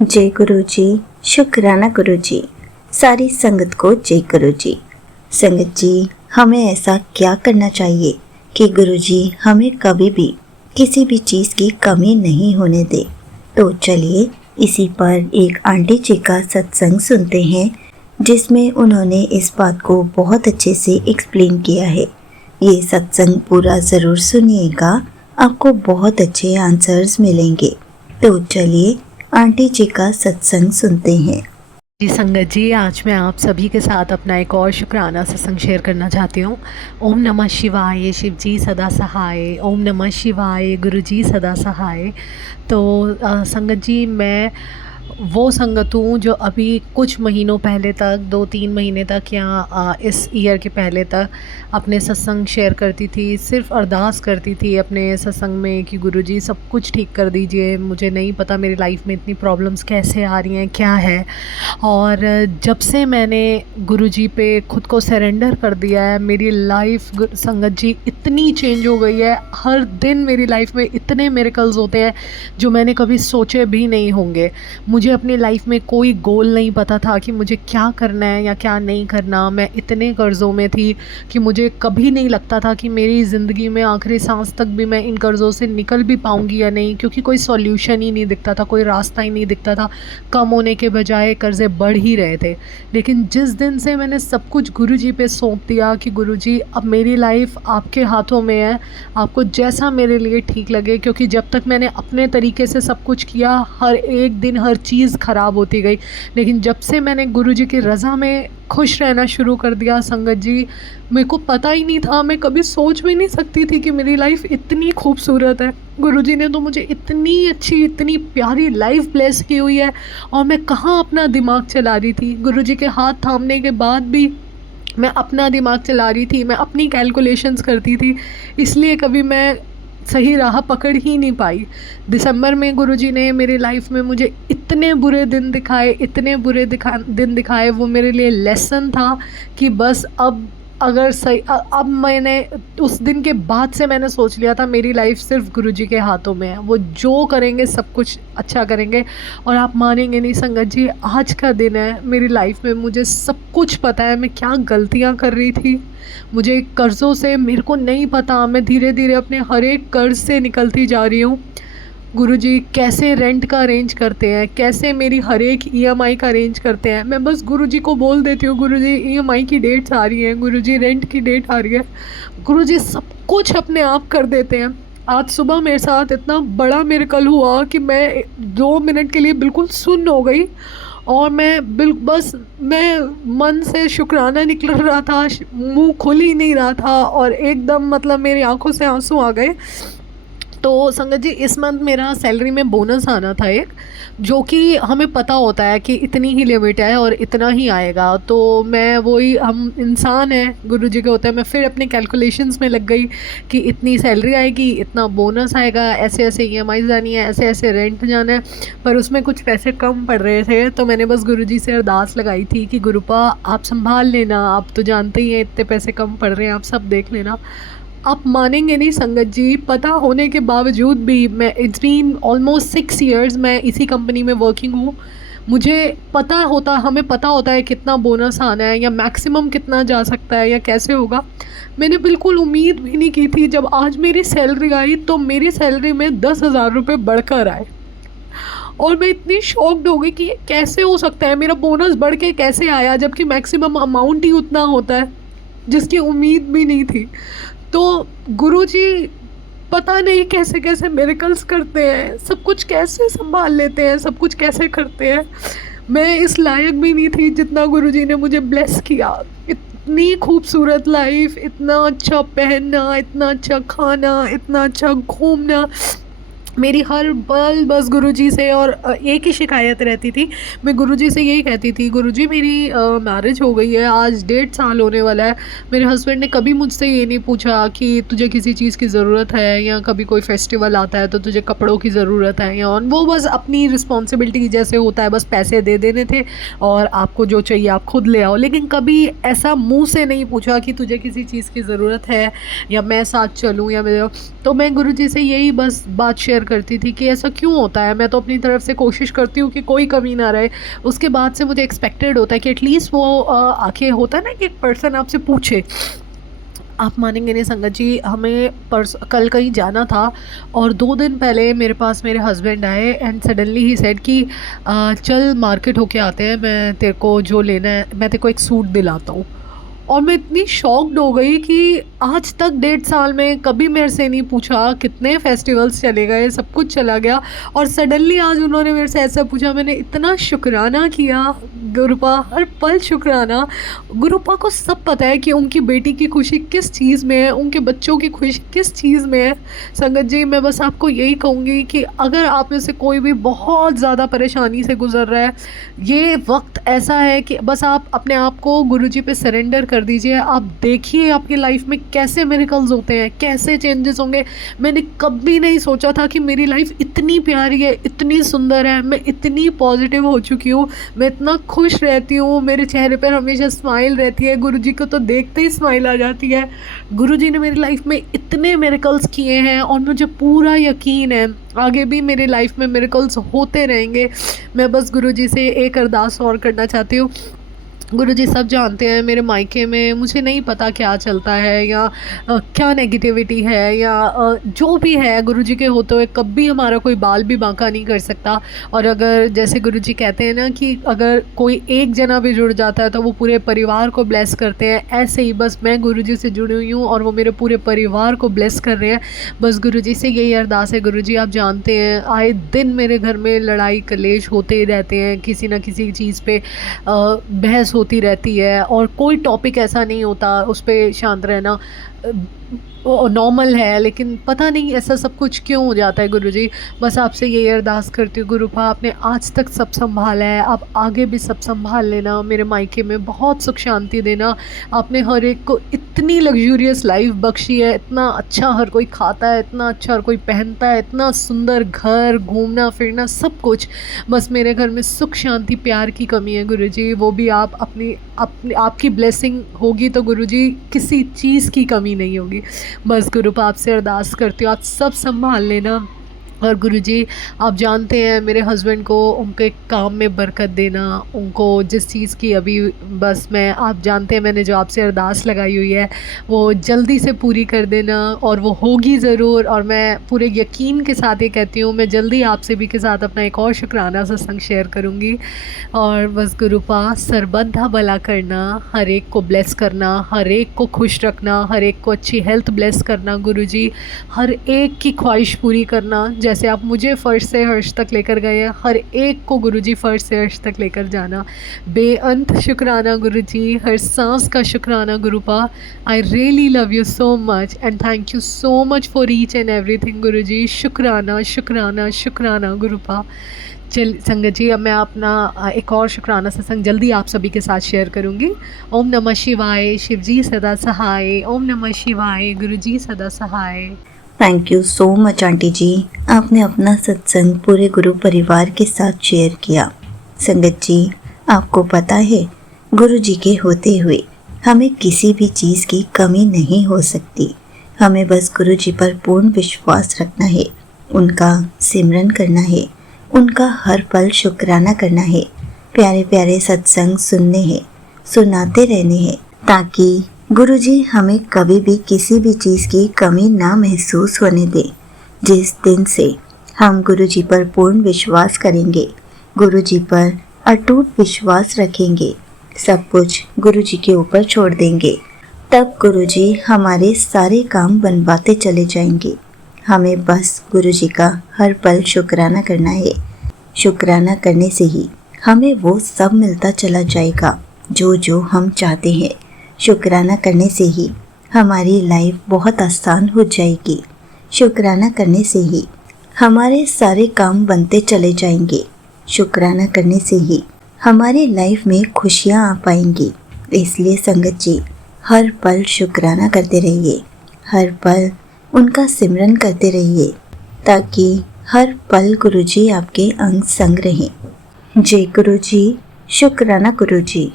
जय गुरु जी। शुक्राना गुरु जी। सारी संगत को जय गुरु जी। संगत जी, हमें ऐसा क्या करना चाहिए कि गुरु जी हमें कभी भी किसी भी चीज़ की कमी नहीं होने दे। तो चलिए इसी पर एक आंटी जी का सत्संग सुनते हैं, जिसमें उन्होंने इस बात को बहुत अच्छे से एक्सप्लेन किया है। ये सत्संग पूरा ज़रूर सुनिएगा, आपको बहुत अच्छे आंसर्स मिलेंगे। तो चलिए आंटी जी का सत्संग सुनते हैं। जी संगत जी, आज मैं आप सभी के साथ अपना एक और शुक्राना सत्संग शेयर करना चाहती हूँ। ओम नमः शिवाय, शिव जी सदा सहाय। ओम नमः शिवाय, गुरु जी सदा सहाय। तो संगत जी, मैं वो संगत हूँ जो अभी कुछ महीनों पहले तक, 2-3 महीने तक या इस ईयर के पहले तक अपने सत्संग शेयर करती थी। सिर्फ अरदास करती थी अपने सत्संग में कि गुरुजी सब कुछ ठीक कर दीजिए, मुझे नहीं पता मेरी लाइफ में इतनी प्रॉब्लम्स कैसे आ रही हैं, क्या है। और जब से मैंने गुरुजी पे खुद को सरेंडर कर दिया है, मेरी लाइफ संगत जी इतनी चेंज हो गई है। हर दिन मेरी लाइफ में इतने मिरेकल्स होते हैं जो मैंने कभी सोचे भी नहीं होंगे। मुझे अपनी लाइफ में कोई गोल नहीं पता था कि मुझे क्या करना है या क्या नहीं करना। मैं इतने कर्ज़ों में थी कि मुझे कभी नहीं लगता था कि मेरी ज़िंदगी में आखिरी सांस तक भी मैं इन कर्ज़ों से निकल भी पाऊँगी या नहीं, क्योंकि कोई सॉल्यूशन ही नहीं दिखता था, कोई रास्ता ही नहीं दिखता था। कम होने के बजाय कर्ज़े बढ़ ही रहे थे। लेकिन जिस दिन से मैंने सब कुछ गुरुजी पे सौंप दिया कि गुरुजी अब मेरी लाइफ आपके हाथों में है, आपको जैसा मेरे लिए ठीक लगे, क्योंकि जब तक मैंने अपने तरीके से सब कुछ किया, हर एक दिन हर चीज़ ख़राब होती गई। लेकिन जब से मैंने गुरुजी की रज़ा में खुश रहना शुरू कर दिया संगत जी, मेरे को पता ही नहीं था, मैं कभी सोच भी नहीं सकती थी कि मेरी लाइफ इतनी खूबसूरत है। गुरुजी ने तो मुझे इतनी अच्छी, इतनी प्यारी लाइफ ब्लेस की हुई है, और मैं कहाँ अपना दिमाग चला रही थी। गुरुजी के हाथ थामने के बाद भी मैं अपना दिमाग चला रही थी, मैं अपनी कैलकुलेशंस करती थी, इसलिए कभी मैं सही राह पकड़ ही नहीं पाई। दिसंबर में गुरुजी ने मेरी लाइफ में मुझे इतने बुरे दिन दिखाए, इतने बुरे दिन दिखाए। वो मेरे लिए लेसन था कि बस अब अगर सही अब मैंने उस दिन के बाद से मैंने सोच लिया था मेरी लाइफ सिर्फ गुरुजी के हाथों में है। वो जो करेंगे सब कुछ अच्छा करेंगे। और आप मानेंगे नहीं संगत जी, आज का दिन है मेरी लाइफ में, मुझे सब कुछ पता है मैं क्या गलतियाँ कर रही थी। मुझे कर्ज़ों से मेरे को नहीं पता, मैं धीरे धीरे अपने हर एक कर्ज़ से निकलती जा रही हूँ। गुरुजी कैसे रेंट का अरेंज करते हैं, कैसे मेरी हर एक ईएमआई का अरेंज करते हैं। मैं बस गुरुजी को बोल देती हूँ, गुरुजी ईएमआई की डेट्स आ रही हैं, गुरुजी रेंट की डेट आ रही है। गुरुजी सब कुछ अपने आप कर देते हैं। आज सुबह मेरे साथ इतना बड़ा मिरेकल हुआ कि मैं 2 मिनट के लिए बिल्कुल सुन्न हो गई, और बस मैं मन से शुक्राना निकल रहा था, मुंह खुल ही नहीं रहा था, और एकदम मतलब मेरी आंखों से आंसू आ गए। तो संगत जी, इस मंथ मेरा सैलरी में बोनस आना था एक, जो कि हमें पता होता है कि इतनी ही लिमिट है और इतना ही आएगा। तो मैं वही, हम इंसान हैं, गुरुजी के होते हैं, मैं फिर अपने कैलकुलेशंस में लग गई कि इतनी सैलरी आएगी, इतना बोनस आएगा, ऐसे ऐसे ईएमआई जानी है, ऐसे ऐसे रेंट जाना है। पर उसमें कुछ पैसे कम पड़ रहे थे, तो मैंने बस गुरुजी से अरदास लगाई थी कि गुरुपा आप संभाल लेना, आप तो जानते ही हैं इतने पैसे कम पड़ रहे हैं, आप सब देख लेना। आप मानेंगे नहीं संगत जी, पता होने के बावजूद भी मैं, इट्स बीन ऑलमोस्ट 6 ईयर्स मैं इसी कंपनी में वर्किंग हूँ। मुझे पता होता, हमें पता होता है कितना बोनस आना है या मैक्सिमम कितना जा सकता है या कैसे होगा। मैंने बिल्कुल उम्मीद भी नहीं की थी। जब आज मेरी सैलरी आई तो मेरी सैलरी में 10,000 रुपये बढ़कर आए, और मैं इतनी शॉक्ड हो गई कि ये कैसे हो सकता है, मेरा बोनस बढ़ के कैसे आया, जबकि मैक्सिमम अमाउंट ही उतना होता है, जिसकी उम्मीद भी नहीं थी। तो गुरुजी पता नहीं कैसे कैसे मिरेकल्स करते हैं, सब कुछ कैसे संभाल लेते हैं, सब कुछ कैसे करते हैं। मैं इस लायक भी नहीं थी जितना गुरुजी ने मुझे ब्लेस किया। इतनी खूबसूरत लाइफ, इतना अच्छा पहनना, इतना अच्छा खाना, इतना अच्छा घूमना, मेरी हर पल बस गुरुजी से। और एक ही शिकायत रहती थी, मैं गुरुजी से यही कहती थी, गुरुजी मेरी मैरिज हो गई है, आज 1.5 साल होने वाला है। मेरे हस्बैंड ने कभी मुझसे ये नहीं पूछा कि तुझे किसी चीज़ की ज़रूरत है, या कभी कोई फेस्टिवल आता है तो तुझे कपड़ों की ज़रूरत है, या वो बस अपनी रिस्पॉन्सिबिलिटी जैसे होता है, बस पैसे दे देने थे और आपको जो चाहिए आप खुद ले आओ। लेकिन कभी ऐसा मुँह से नहीं पूछा कि तुझे किसी चीज़ की ज़रूरत है या मैं साथ चलूँ या मेरे। तो मैं गुरुजी से यही बस बात शेयर करती थी कि ऐसा क्यों होता है। मैं तो अपनी तरफ से कोशिश करती हूँ कि कोई कमी ना रहे। उसके बाद से मुझे एक्सपेक्टेड होता है कि एटलीस्ट वो आके होता है ना कि एक पर्सन आपसे पूछे। आप मानेंगे नहीं संगत जी, हमें कल कहीं जाना था और 2 दिन पहले मेरे पास मेरे हस्बैंड आए एंड सडनली ही सेड कि चल मार्केट होके आते हैं, मैं तेरे को जो लेना है मैं तेरे को एक सूट दिलाता हूँ। और मैं इतनी शॉक्ड हो गई कि आज तक 1.5 साल में कभी मेरे से नहीं पूछा, कितने फेस्टिवल्स चले गए, सब कुछ चला गया और सडनली आज उन्होंने मेरे से ऐसा पूछा। मैंने इतना शुक्राना किया, गुरुपा हर पल शुक्राना। गुरुपा को सब पता है कि उनकी बेटी की खुशी किस चीज़ में है, उनके बच्चों की खुशी किस चीज़ में है। संगत जी, मैं बस आपको यही कहूँगी कि अगर आप में से कोई भी बहुत ज़्यादा परेशानी से गुजर रहा है, ये वक्त ऐसा है कि बस आप अपने आप को गुरुजी पे सरेंडर कर दीजिए। आप देखिए आपकी लाइफ में कैसे मिरेकल्स होते हैं, कैसे चेंजेस होंगे। मैंने कभी नहीं सोचा था कि मेरी लाइफ इतनी प्यारी है, इतनी सुंदर है, मैं इतनी पॉजिटिव हो चुकी हूँ, मैं इतना खुश रहती हूँ, मेरे चेहरे पर हमेशा स्माइल रहती है। गुरुजी को तो देखते ही स्माइल आ जाती है। गुरुजी ने मेरी लाइफ में इतने मिरेकल्स किए हैं और मुझे पूरा यकीन है आगे भी मेरी लाइफ में मिरेकल्स होते रहेंगे। मैं बस गुरुजी से एक अरदास और करना चाहती हूँ। गुरुजी सब जानते हैं मेरे मायके में मुझे नहीं पता क्या चलता है या क्या नेगेटिविटी है या जो भी है, गुरुजी के होते हुए कभी हमारा कोई बाल भी बांका नहीं कर सकता। और अगर जैसे गुरुजी कहते हैं ना कि अगर कोई एक जना भी जुड़ जाता है तो वो पूरे परिवार को ब्लेस करते हैं, ऐसे ही बस मैं गुरुजी से जुड़ी हुई हूँ और वो मेरे पूरे परिवार को ब्लेस कर रहे हैं। बस गुरुजी से यही अरदास है। गुरुजी आप जानते हैं आए दिन मेरे घर में लड़ाई कलेश होते ही रहते हैं, किसी ना किसी चीज़ पे बहस होती रहती है और कोई टॉपिक ऐसा नहीं होता उस पे शांत रहना नॉर्मल है, लेकिन पता नहीं ऐसा सब कुछ क्यों हो जाता है। गुरुजी बस आपसे यही अरदास करती हूँ, गुरुपा आपने आज तक सब संभाला है, आप आगे भी सब संभाल लेना। मेरे मायके में बहुत सुख शांति देना। आपने हर एक को इतनी लग्जूरियस लाइफ बख्शी है, इतना अच्छा हर कोई खाता है, इतना अच्छा हर कोई पहनता है, इतना सुंदर घर, घूमना फिरना सब कुछ। बस मेरे घर में सुख शांति प्यार की कमी है गुरुजी, वो भी आप अपनी आपकी ब्लेसिंग होगी तो गुरुजी किसी चीज़ की कमी नहीं होगी। बस गुरुपा आपसे अरदास करती हूँ आप सब संभाल लेना। और गुरुजी आप जानते हैं मेरे हस्बैंड को उनके काम में बरकत देना, उनको जिस चीज़ की अभी बस मैं आप जानते हैं मैंने जो आपसे अरदास लगाई हुई है वो जल्दी से पूरी कर देना और वो होगी ज़रूर। और मैं पूरे यकीन के साथ ये कहती हूँ मैं जल्दी आप सभी के साथ अपना एक और शुक्राना सत्संग शेयर करूँगी। और बस गुरुपा सरबंधा भला करना, हर एक को ब्लेस करना, हर एक को खुश रखना, हर एक को अच्छी हेल्थ ब्लेस करना गुरुजी, हर एक की ख्वाहिश पूरी करना। जैसे आप मुझे फर्श से हर्ष तक लेकर गए हैं, हर एक को गुरुजी फर्श से हर्ष तक लेकर जाना। बेअंत शुक्राना गुरुजी, हर सांस का शुक्राना गुरुपा। I really love you so much and thank you so much for each and everything Guruji. शुक्राना शुक्राना शुक्राना गुरुपा। चल संगत जी, अब मैं अपना एक और शुक्राना सत्संग जल्दी आप सभी के साथ शेयर करूँगी। ओम नमः शिवाय, शिव जी सदा सहाय। ओम नमः शिवाय, गुरु जी सदा सहाय। Thank you so much aunty जी, आपने अपना सत्संग पूरे गुरु परिवार के साथ शेयर किया। संगत जी, आपको पता है गुरु जी के होते हुए हमें किसी भी चीज़ की कमी नहीं हो सकती। हमें बस गुरु जी पर पूर्ण विश्वास रखना है, उनका सिमरन करना है, उनका हर पल शुक्राना करना है, प्यारे प्यारे सत्संग सुनने हैं, सुनाते रहने हैं, ताकि गुरुजी हमें कभी भी किसी भी चीज़ की कमी ना महसूस होने दें। जिस दिन से हम गुरुजी पर पूर्ण विश्वास करेंगे, गुरुजी पर अटूट विश्वास रखेंगे, सब कुछ गुरुजी के ऊपर छोड़ देंगे, तब गुरुजी हमारे सारे काम बनवाते चले जाएंगे। हमें बस गुरुजी का हर पल शुक्राना करना है। शुक्राना करने से ही हमें वो सब मिलता चला जाएगा जो जो हम चाहते हैं। शुक्राना करने से ही हमारी लाइफ बहुत आसान हो जाएगी। शुक्राना करने से ही हमारे सारे काम बनते चले जाएंगे। शुक्राना करने से ही हमारी लाइफ में खुशियाँ आ पाएंगी। इसलिए संगत जी, हर पल शुक्राना करते रहिए, हर पल उनका सिमरन करते रहिए, ताकि हर पल गुरुजी आपके अंग संग रहें। जय गुरुजी, शुक्राना गुरुजी।